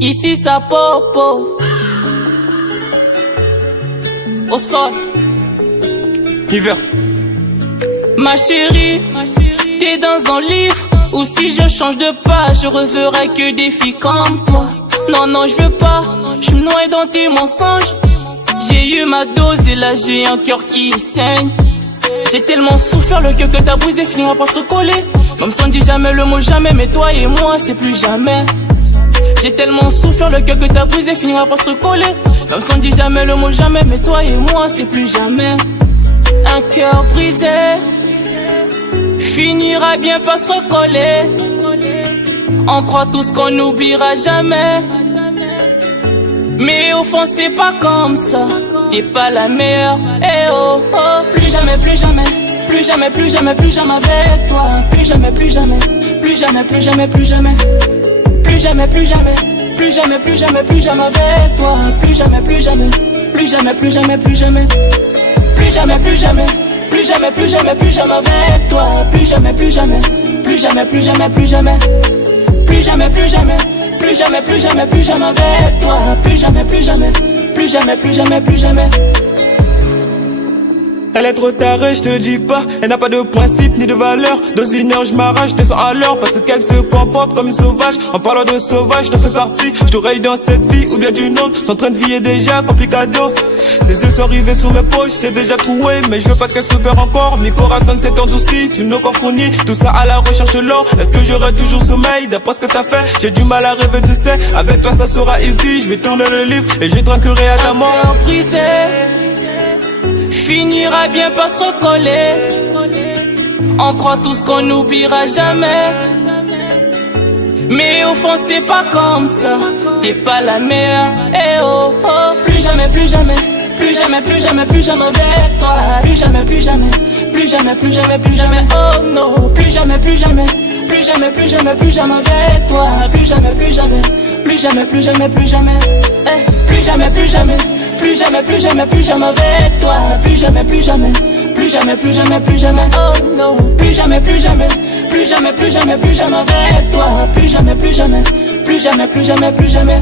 Ici ça popo. Au sol. Hiver. Ma chérie, t'es dans un livre. Ou si je change de page, je reverrai que des filles comme toi. Non, non, je veux pas, je me noie dans tes mensonges. J'ai eu ma dose et là j'ai un cœur qui saigne. J'ai tellement souffert, le cœur que t'as brisé finira par se recoller. Même si on dit jamais le mot jamais, mais toi et moi c'est plus jamais. J'ai tellement souffert, le cœur que t'as brisé finira par se recoller. Même si on dit jamais le mot jamais, mais toi et moi c'est plus jamais. Un cœur brisé finira bien par se recoller. On croit tous qu'on n'oubliera jamais, mais au fond c'est pas comme ça. T'es pas la meilleure, eh oh oh. Plus jamais, plus jamais, plus jamais, plus jamais, plus jamais avec toi. Plus jamais, plus jamais, plus jamais, plus jamais, plus jamais. Plus jamais, plus jamais, plus jamais, plus jamais, plus jamais avec toi. Plus jamais, plus jamais, plus jamais, plus jamais, plus jamais. Plus jamais, plus jamais, plus jamais, plus jamais, plus jamais avec toi. Plus jamais, plus jamais, plus jamais, plus jamais, plus jamais. Plus jamais, plus jamais, plus jamais, plus jamais, plus jamais avec toi. Plus jamais, plus jamais, plus jamais, plus jamais, plus jamais. Elle est trop tarée, je te le dis pas. Elle n'a pas de principe ni de valeur. Dans une heure je m'arrache, je descends à l'heure. Parce qu'elle se comporte comme une sauvage. En parlant de sauvage, t'en fais partie. Je t'aurais dans cette vie ou bien d'une autre. Son train de vie est déjà complicado. Ses yeux sont rivés sous mes poches, c'est déjà troué. Mais je veux pas qu'elle se perd encore. Mi corazon c'est endurci, tu nous fourni. Tout ça à la recherche de l'or. Est-ce que j'aurai toujours sommeil d'après ce que t'as fait? J'ai du mal à rêver, tu sais. Avec toi ça sera easy, je vais tourner le livre et je tranquillerai à ta mort. Un cœur brisé finira bien par se recoller. On croit tous qu'on n'oubliera jamais, mais au fond c'est pas comme ça. T'es pas la meilleure, eh oh oh. Plus jamais, plus jamais, plus jamais, plus jamais, plus jamais avec toi. Plus jamais, plus jamais, plus jamais, plus jamais, plus jamais, oh no. Plus jamais, plus jamais, plus jamais, plus jamais, plus jamais avec toi. Plus jamais, plus jamais, plus jamais, plus jamais, plus jamais. Plus jamais, plus jamais, plus jamais, plus jamais, plus jamais avec toi. Plus jamais, plus jamais, plus jamais, plus jamais, plus jamais, oh no. Plus jamais, plus jamais, plus jamais, plus jamais, plus jamais avec toi. Plus jamais, plus jamais, plus jamais, plus jamais, plus jamais.